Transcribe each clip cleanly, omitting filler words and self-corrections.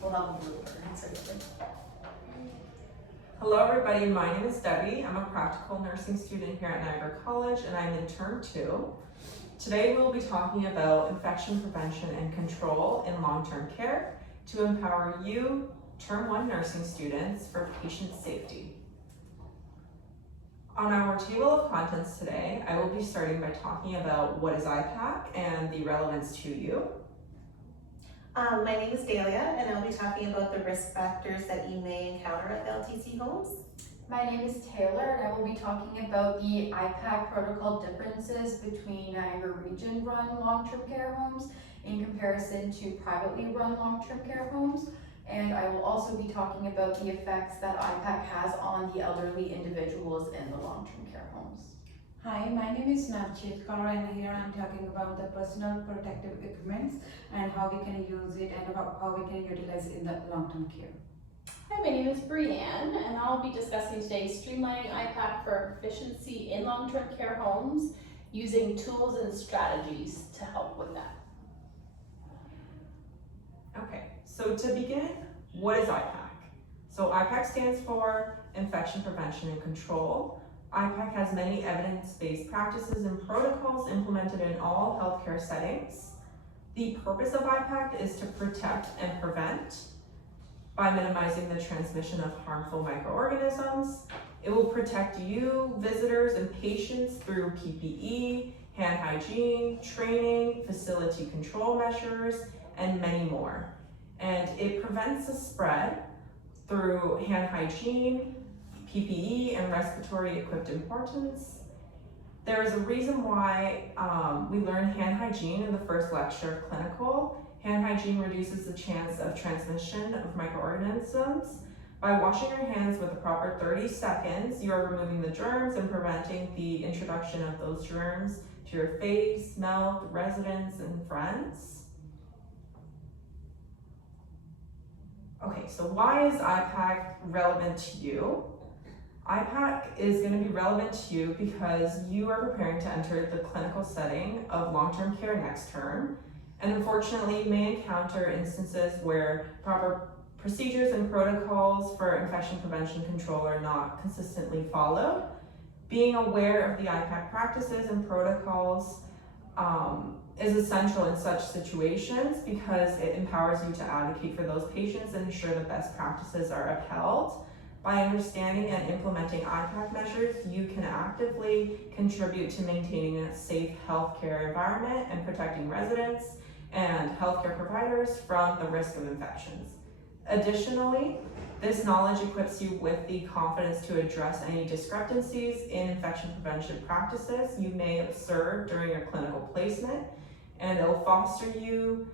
we'll have a blooper and so good. Hello everybody, my name is Debbie. I'm a practical nursing student here at Niagara College and I'm in term 2. Today we'll be talking about infection prevention and control in long-term care to empower you, term 1 nursing students, for patient safety. On our table of contents today, I will be starting by talking about what is IPAC and the relevance to you. My name is Dahlia, and I'll be talking about the risk factors that you may encounter at the LTC homes. My name is Taylor, and I will be talking about the IPAC protocol differences between Niagara Region run long-term care homes in comparison to privately run long-term care homes. And I will also be talking about the effects that IPAC has on the elderly individuals in the long-term care homes. Hi, my name is Navjit Kaur, and here I'm talking about the personal protective equipment and how we can use it and how we can utilize it in the long-term care. Hi, my name is Brianne, and I'll be discussing today streamlining IPAC for efficiency in long-term care homes using tools and strategies to help with that. Okay, so to begin, what is IPAC? So IPAC stands for Infection Prevention and Control. IPAC has many evidence-based practices and protocols implemented in all healthcare settings. The purpose of IPAC is to protect and prevent by minimizing the transmission of harmful microorganisms. It will protect you, visitors, and patients through PPE, hand hygiene, training, facility control measures, and many more. And it prevents the spread through hand hygiene, PPE, and respiratory equipped importance. There is a reason why we learn hand hygiene in the first lecture of clinical. Hand hygiene reduces the chance of transmission of microorganisms. By washing your hands with a proper 30 seconds, you are removing the germs and preventing the introduction of those germs to your face, mouth, residents, and friends. Okay, so why is IPAC relevant to you? IPAC is going to be relevant to you because you are preparing to enter the clinical setting of long-term care next term. And unfortunately, you may encounter instances where proper procedures and protocols for infection prevention control are not consistently followed. Being aware of the IPAC practices and protocols is essential in such situations because it empowers you to advocate for those patients and ensure the best practices are upheld. By understanding and implementing IPAC measures, you can actively contribute to maintaining a safe healthcare environment and protecting residents and healthcare providers from the risk of infections. Additionally, this knowledge equips you with the confidence to address any discrepancies in infection prevention practices you may observe during your clinical placement, and it will foster you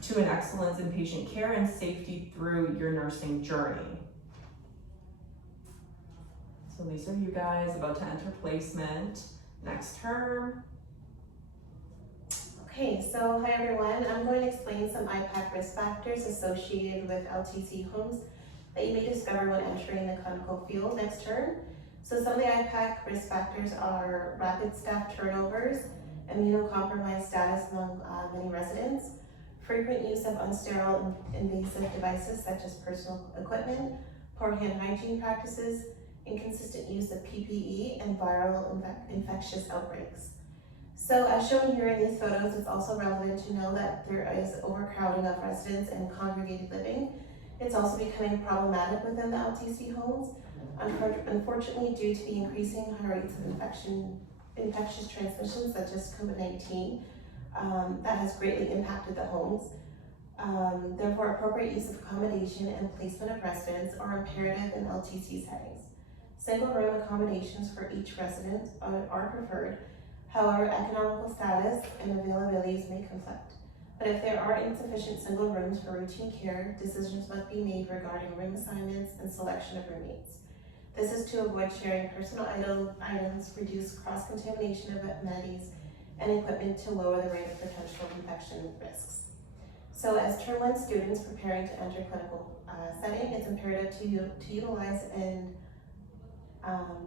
to an excellence in patient care and safety through your nursing journey. So these are you guys about to enter placement next term. Okay, so hi everyone. I'm going to explain some IPAC risk factors associated with LTC homes that you may discover when entering the clinical field next term. So some of the IPAC risk factors are rapid staff turnovers, immunocompromised status among many residents, frequent use of unsterile and invasive devices such as personal equipment, poor hand hygiene practices, inconsistent use of PPE, and viral infectious outbreaks. So as shown here in these photos, it's also relevant to know that there is overcrowding of residents and congregated living. It's also becoming problematic within the LTC homes, unfortunately due to the increasing high rates of infectious transmissions such as COVID-19 that has greatly impacted the homes. Therefore, appropriate use of accommodation and placement of residents are imperative in LTC settings. Single room accommodations for each resident are preferred. However, economical status and availabilities may conflict. But if there are insufficient single rooms for routine care, decisions must be made regarding room assignments and selection of roommates. This is to avoid sharing personal items, reduce cross-contamination of amenities and equipment to lower the rate of potential infection risks. So as term 1 students preparing to enter clinical setting, it's imperative to utilize and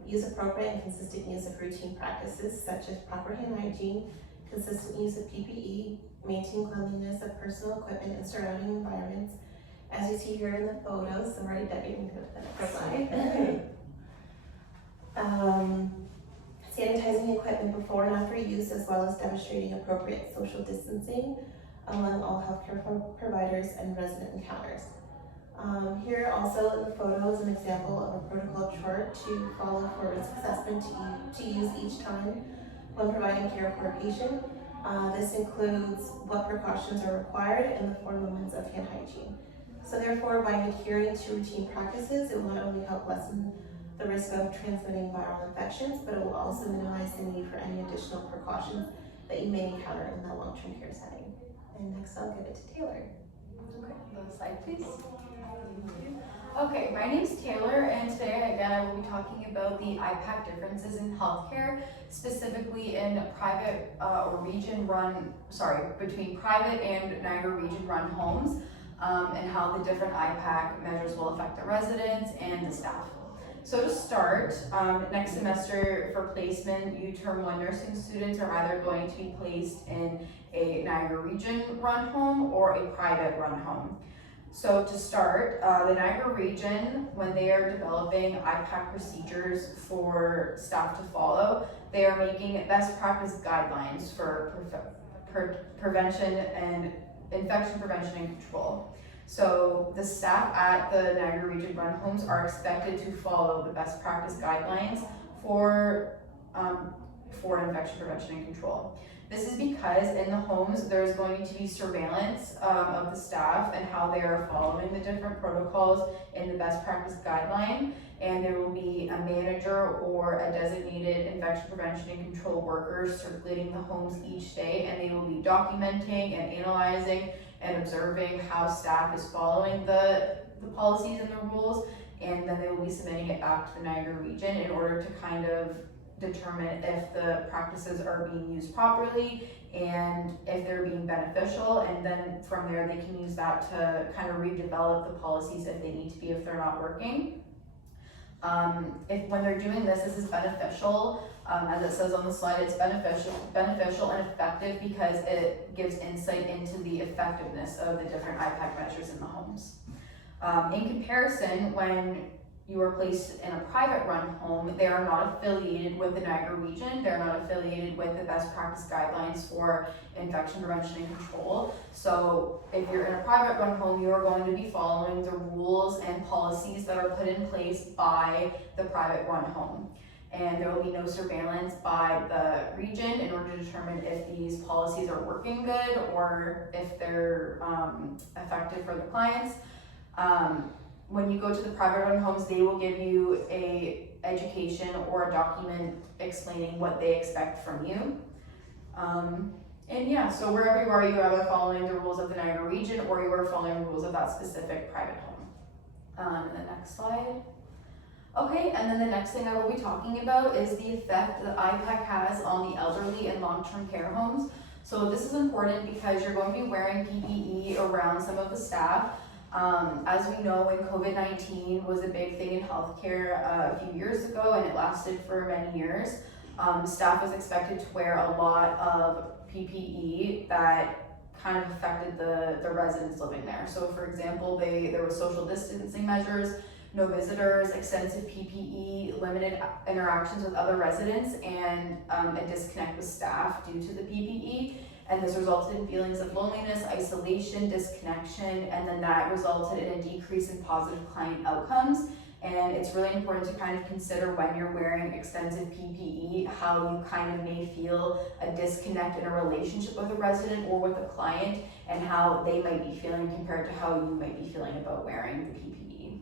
use appropriate and consistent use of routine practices such as proper hand hygiene, consistent use of PPE, maintain cleanliness of personal equipment and surrounding environments, as you see here in the photos. So already Debbie, we can go to the next slide. Sanitizing equipment before and after use, as well as demonstrating appropriate social distancing among all healthcare providers and resident encounters. Here also in the photo is an example of a protocol chart to follow for risk assessment to use each time when providing care for a patient. This includes what precautions are required and the 4 moments of hand hygiene. So therefore, by adhering to routine practices, it will not only help lessen the risk of transmitting viral infections, but it will also minimize the need for any additional precautions that you may encounter in the long-term care setting. And next I'll give it to Taylor. Okay, next slide please. Okay, my name is Taylor, and today again I will be talking about the IPAC differences in healthcare, specifically in private between private and Niagara region run homes, and how the different IPAC measures will affect the residents and the staff. So to start, next semester for placement, Term 1 nursing students are either going to be placed in a Niagara region run home or a private run home. So to start, the Niagara region, when they are developing IPAC procedures for staff to follow, they are making best practice guidelines for prevention and infection prevention and control. So the staff at the Niagara region run homes are expected to follow the best practice guidelines for infection prevention and control. This is because in the homes there's going to be surveillance of the staff and how they are following the different protocols in the best practice guideline, and there will be a manager or a designated infection prevention and control worker circulating the homes each day, and they will be documenting and analyzing and observing how staff is following the policies and the rules, and then they will be submitting it back to the Niagara region in order to kind of determine if the practices are being used properly and if they're being beneficial, and then from there they can use that to kind of redevelop the policies if they need to be, if they're not working. If when they're doing this is beneficial. As it says on the slide, it's beneficial and effective because it gives insight into the effectiveness of the different IPAC measures in the homes. In comparison, when you are placed in a private run home, they are not affiliated with the Niagara region, they're not affiliated with the best practice guidelines for infection prevention and control. So if you're in a private run home, you are going to be following the rules and policies that are put in place by the private run home. And there will be no surveillance by the region in order to determine if these policies are working good or if they're effective for the clients. When you go to the private run homes, they will give you a education or a document explaining what they expect from you. And yeah, so wherever you are either following the rules of the Niagara region or you are following the rules of that specific private home. The next slide. Okay, and then the next thing I will be talking about is the effect that IPAC has on the elderly and long-term care homes. So this is important because you're going to be wearing PPE around some of the staff. As we know, when COVID-19 was a big thing in healthcare a few years ago, and it lasted for many years, staff was expected to wear a lot of PPE that kind of affected the residents living there. So for example, there were social distancing measures, no visitors, extensive PPE, limited interactions with other residents, and a disconnect with staff due to the PPE. And this resulted in feelings of loneliness, isolation, disconnection, and then that resulted in a decrease in positive client outcomes. And it's really important to kind of consider when you're wearing extensive PPE, how you kind of may feel a disconnect in a relationship with a resident or with a client, and how they might be feeling compared to how you might be feeling about wearing the PPE.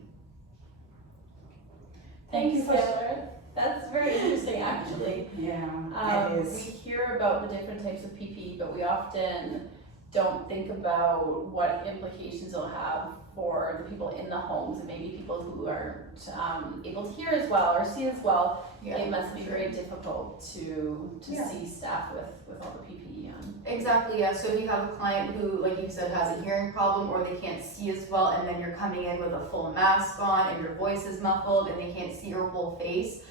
Thank you, Taylor. That's very interesting, actually. Yeah, it We is. hear about the different types of PPE, but we often don't think about what implications it'll have for the people in the homes and maybe people who aren't able to hear as well or see as well. Yeah, it must be sure. very difficult to Yeah. see staff with all the PPE on. Exactly, yeah. So if you have a client who, like you said, has a hearing problem or they can't see as well, and then you're coming in with a full mask on and your voice is muffled and they can't see your whole face,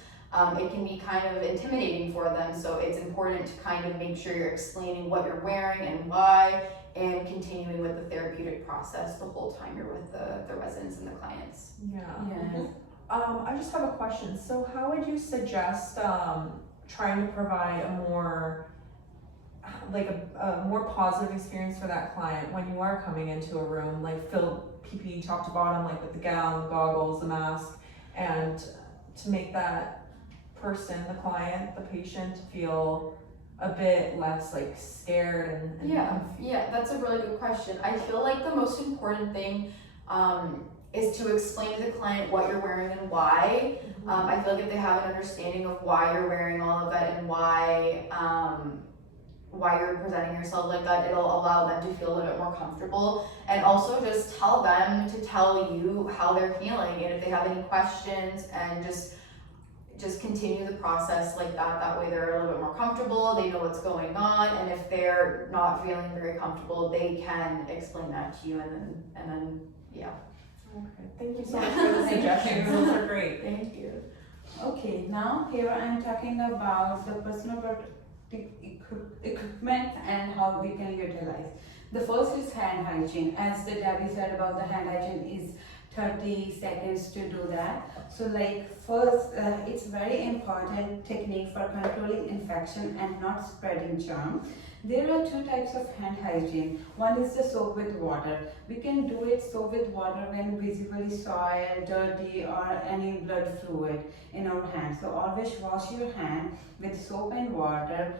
it can be kind of intimidating for them. So it's important to kind of make sure you're explaining what you're wearing and why, and continuing with the therapeutic process the whole time you're with the residents and the clients. Yeah. Yeah. I just have a question. So how would you suggest trying to provide a more more positive experience for that client when you are coming into a room, like filled PPE top to bottom, like with the gown, the goggles, the mask, and to make that person, the client, the patient, feel a bit less like scared and Yeah, that's a really good question. I feel like the most important thing is to explain to the client what you're wearing and why. I feel like if they have an understanding of why you're wearing all of that and why you're presenting yourself like that, it'll allow them to feel a little bit more comfortable. And also just tell them to tell you how they're feeling, and if they have any questions, and just continue the process like that. That way they're a little bit more comfortable, they know what's going on, and if they're not feeling very comfortable, they can explain that to you, and then yeah. Okay, thank you so much for the suggestions. Those are great. Thank you. Okay, now here I'm talking about the personal protective equipment and how we can utilize. The first is hand hygiene. As the Debbie said about the hand hygiene is 30 seconds to do that. So like first, it's very important technique for controlling infection and not spreading germ. There are two types of hand hygiene. One is the soap with water. We can do it soap with water when visibly soiled, dirty, or any blood fluid in our hands. So always wash your hand with soap and water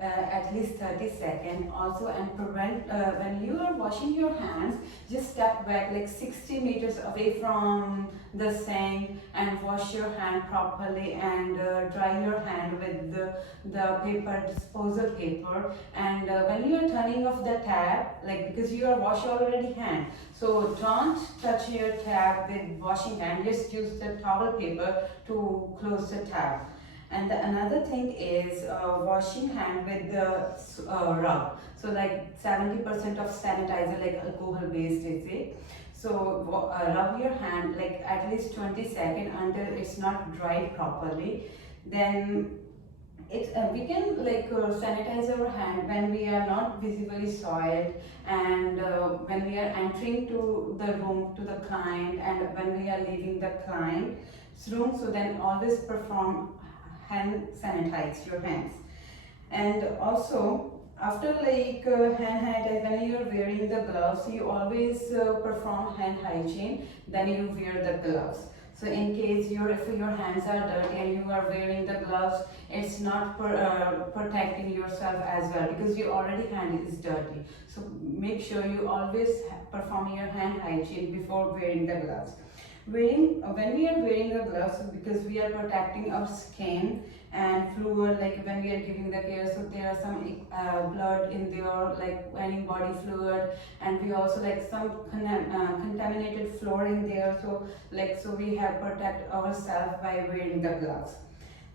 at least 30 seconds. Also, and prevent when you are washing your hands, just step back like 60 meters away from the sink and wash your hand properly, and dry your hand with the paper, disposal paper. And when you are turning off the tap, like because you are washing already hand, so don't touch your tap with washing hand, just use the towel paper to close the tap. And another thing is washing hand with the rub. So like 70% of sanitizer, like alcohol based is it. So rub your hand like at least 20 seconds until it's not dried properly. Then we can like sanitize our hand when we are not visibly soiled, and when we are entering to the room to the client, and when we are leaving the client's room. So then always perform hand sanitize your hands. And also after like hand hygiene, when you are wearing the gloves, you always perform hand hygiene, then you wear the gloves. So in case if your hands are dirty and you are wearing the gloves, it's not protecting yourself as well, because your already hand is dirty. So make sure you always perform your hand hygiene before wearing the gloves. When we are wearing the gloves, because we are protecting our skin and fluid, like when we are giving the care, so there are some blood in there, like any body fluid, and we also like some contaminated floor in there. So we have protect ourselves by wearing the gloves.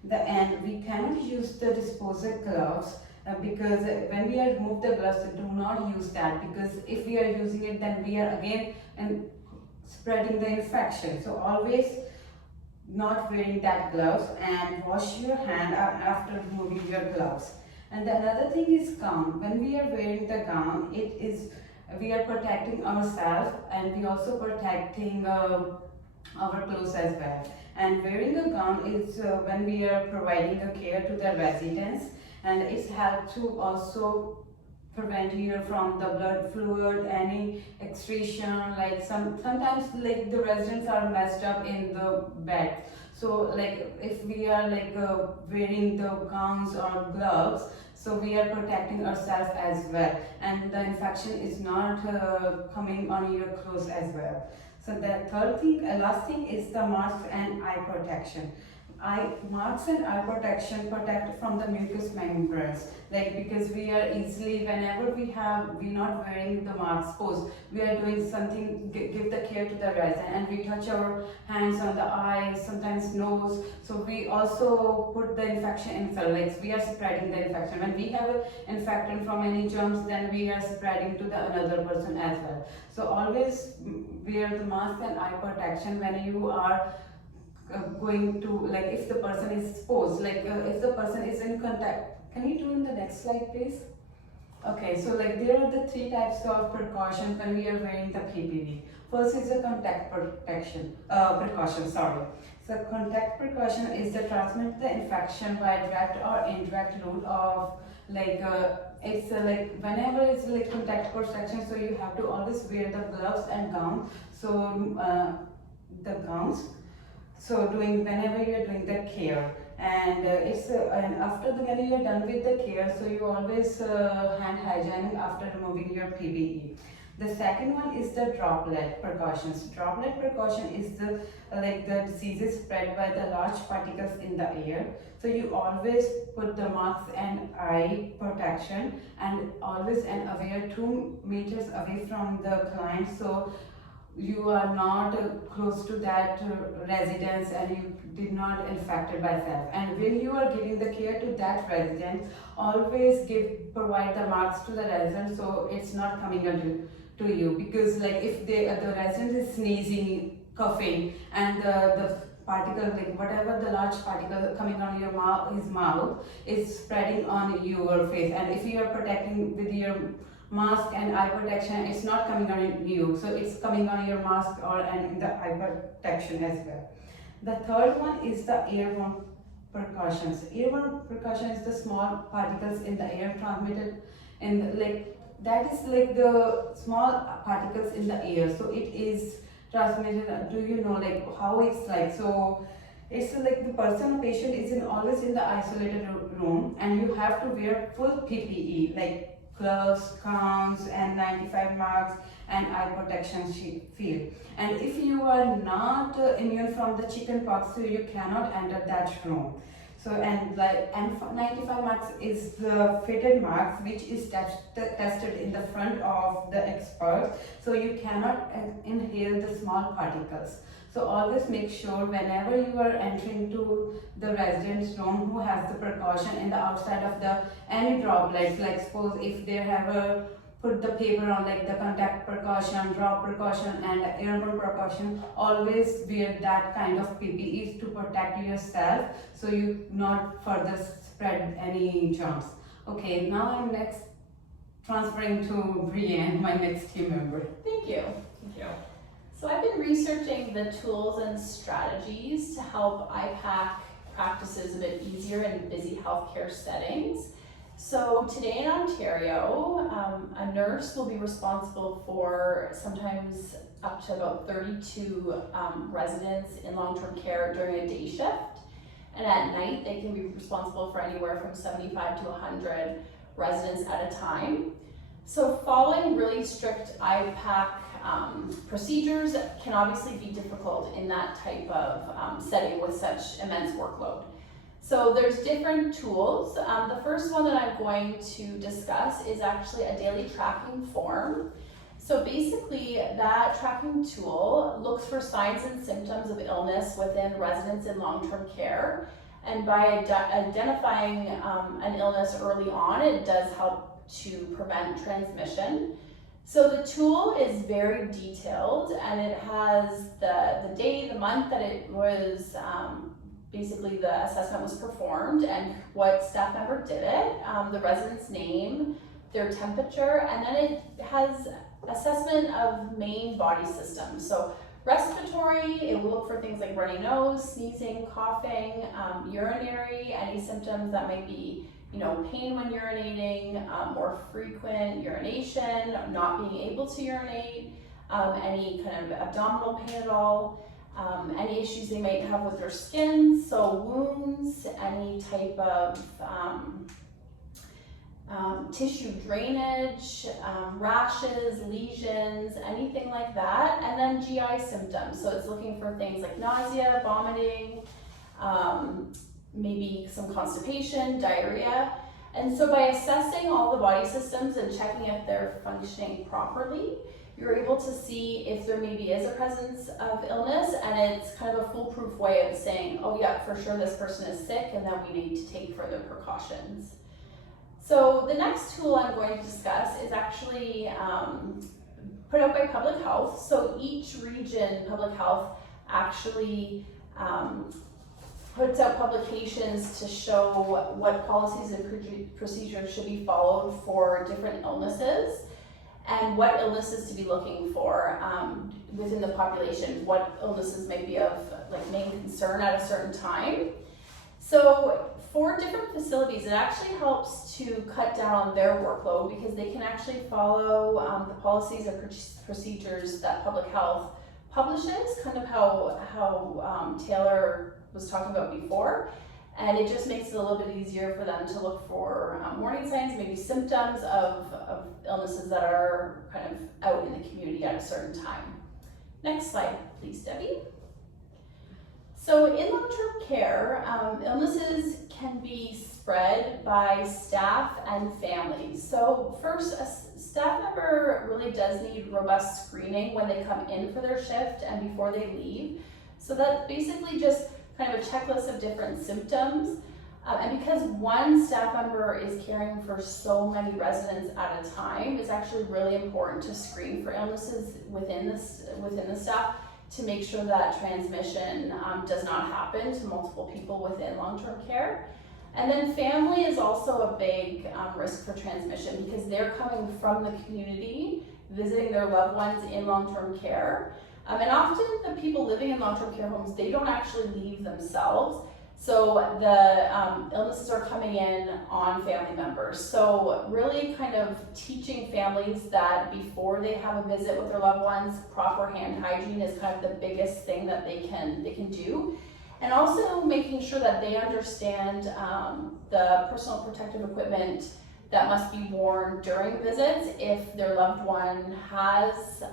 And we cannot use the disposable gloves. Because when we are remove the gloves, do not use that, because if we are using it, then we are again spreading the infection. So always not wearing that gloves, and wash your hand after removing your gloves. And the another thing is gown. When we are wearing the gown, we are protecting ourselves, and we also protecting our clothes as well. And wearing a gown is when we are providing a care to the residents, and it's helped to also prevent you from the blood fluid, any excretion, like sometimes like the residents are messed up in the bed. So like if we are like wearing the gowns or gloves, so we are protecting ourselves as well, and the infection is not coming on your clothes as well. So the last thing is the mask and eye protection. Masks and eye protection protect from the mucous membranes, like because we are easily, whenever we're not wearing the mask, suppose we are doing something, give the care to the resident, and we touch our hands on the eyes, sometimes nose, so we also put the infection in, like we are spreading the infection. When we have an infection from any germs, then we are spreading to the another person as well. So always wear the mask and eye protection when you are going to, like if the person is exposed, like if the person is in contact. Can you do in the next slide please? Okay, so like there are the three types of precautions when we are wearing the PPE. First is the contact precaution, sorry. So contact precaution is to transmit the infection by direct or indirect route of it's like whenever it's like contact protection, so you have to always wear the gloves and gown. So the gowns. So doing whenever you're doing the care, and and after when you're done with the care, so you always hand hygiene after removing your PPE. The second one is the droplet precautions. Droplet precaution is the the diseases spread by the large particles in the air. So you always put the mask and eye protection, and always and aware 2 meters away from the client. So you are not close to that residence and you did not infected by self. And when you are giving the care to that resident, always provide the marks to the resident so it's not coming onto to you, because like if the resident is sneezing, coughing, and the particle, like whatever the large particle coming on your his mouth is spreading on your face, and if you are protecting with your mask and eye protection, it's not coming on you, so it's coming on your mask or and in the eye protection as well. The third one is the airborne precautions. Airborne precaution is the small particles in the air transmitted in that is like the small particles in the air, so it is transmitted. Do you know like how it's like? So it's like the person or patient is always in the isolated room, and you have to wear full PPE like gloves, gowns, and 95 marks and eye protection shield. And if you are not immune from the chickenpox, so you cannot enter that room. So and 95 marks is the fitted marks which is tested in the front of the expert, so you cannot inhale the small particles. So always make sure whenever you are entering to the resident's room who has the precaution in the outside of the any droplets, like suppose if they have a put the paper on like the contact precaution, drop precaution, and airborne precaution, always wear that kind of PPE to protect yourself so you not further spread any germs. Okay, now I'm next transferring to Brianne, my next team member. Thank you. Thank you. So I've been researching the tools and strategies to help IPAC practices a bit easier in busy healthcare settings. So today in Ontario, a nurse will be responsible for sometimes up to about 32 residents in long-term care during a day shift. And at night, they can be responsible for anywhere from 75 to 100 residents at a time. So following really strict IPAC procedures can obviously be difficult in that type of setting with such immense workload. So there's different tools. The first one that I'm going to discuss is actually a daily tracking form. So basically that tracking tool looks for signs and symptoms of illness within residents in long-term care. And by identifying an illness early on, it does help to prevent transmission. So the tool is very detailed, and it has the day, the month that it was basically the assessment was performed and what staff member did it, the resident's name, their temperature, and then it has assessment of main body systems. So respiratory, it will look for things like runny nose, sneezing, coughing, urinary, any symptoms that might be, pain when urinating, more frequent urination, not being able to urinate, any kind of abdominal pain at all. Any issues they might have with their skin, so wounds, any type of tissue drainage, rashes, lesions, anything like that. And then GI symptoms, so it's looking for things like nausea, vomiting, maybe some constipation, diarrhea. And so by assessing all the body systems and checking if they're functioning properly, you're able to see if there maybe is a presence of illness, and it's kind of a foolproof way of saying, oh yeah, for sure this person is sick, and then we need to take further precautions. So the next tool I'm going to discuss is actually put out by Public Health. So each region, Public Health actually puts out publications to show what policies and procedures should be followed for different illnesses and what illnesses to be looking for within the population, what illnesses may be of like main concern at a certain time. So for different facilities, it actually helps to cut down on their workload because they can actually follow the policies or procedures that public health publishes, kind of how Taylor was talking about before. And it just makes it a little bit easier for them to look for warning signs, maybe symptoms of illnesses that are kind of out in the community at a certain time. Next slide, please, Debbie. So in long-term care, illnesses can be spread by staff and families. So first, a staff member really does need robust screening when they come in for their shift and before they leave. So that's basically just kind of a checklist of different symptoms. And because one staff member is caring for so many residents at a time, it's actually really important to screen for illnesses within the staff to make sure that transmission does not happen to multiple people within long-term care. And then family is also a big risk for transmission because they're coming from the community, visiting their loved ones in long-term care. And often the people living in long-term care homes, they don't actually leave themselves. So the illnesses are coming in on family members. So really kind of teaching families that before they have a visit with their loved ones, proper hand hygiene is kind of the biggest thing that they can do. And also making sure that they understand the personal protective equipment that must be worn during visits if their loved one has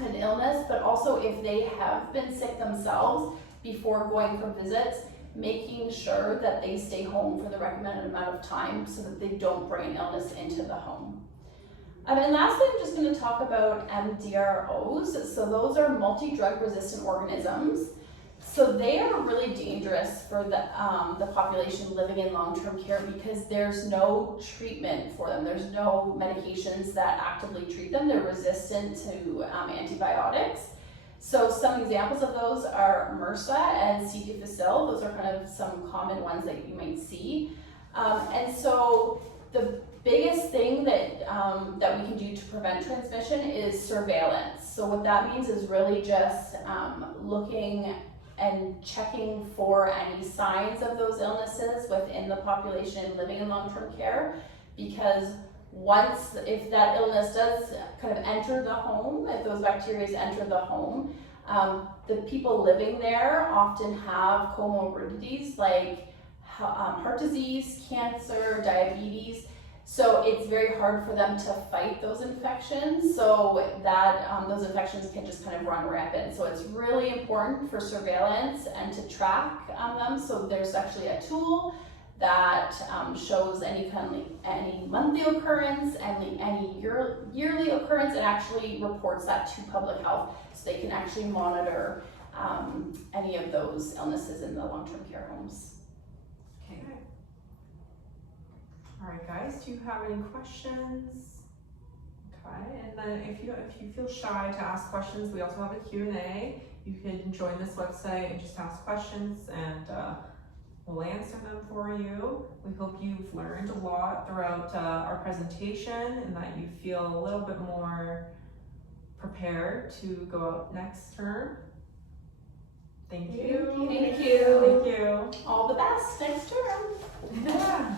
an illness, but also if they have been sick themselves before going for visits, making sure that they stay home for the recommended amount of time so that they don't bring illness into the home. And lastly, I'm just going to talk about MDROs. So those are multi-drug resistant organisms. So they are really dangerous for the population living in long-term care because there's no treatment for them. There's no medications that actively treat them. They're resistant to antibiotics. So some examples of those are MRSA and C. difficile. Those are kind of some common ones that you might see. And so the biggest thing that we can do to prevent transmission is surveillance. So what that means is really just looking and checking for any signs of those illnesses within the population living in long-term care, because if that illness does kind of enter the home, if those bacteria enter the home, the people living there often have comorbidities like heart disease, cancer, diabetes. So it's very hard for them to fight those infections, so that those infections can just kind of run rampant. So it's really important for surveillance and to track them. So there's actually a tool that shows any monthly occurrence, any yearly occurrence, and actually reports that to public health, so they can actually monitor any of those illnesses in the long-term care homes. Okay. All right, guys, do you have any questions? Okay, and then if you feel shy to ask questions, we also have a Q&A. You can join this website and just ask questions, and we'll answer them for you. We hope you've learned a lot throughout our presentation and that you feel a little bit more prepared to go out next term. Thank you. Thank you. Thank you. All the best next term. Yeah.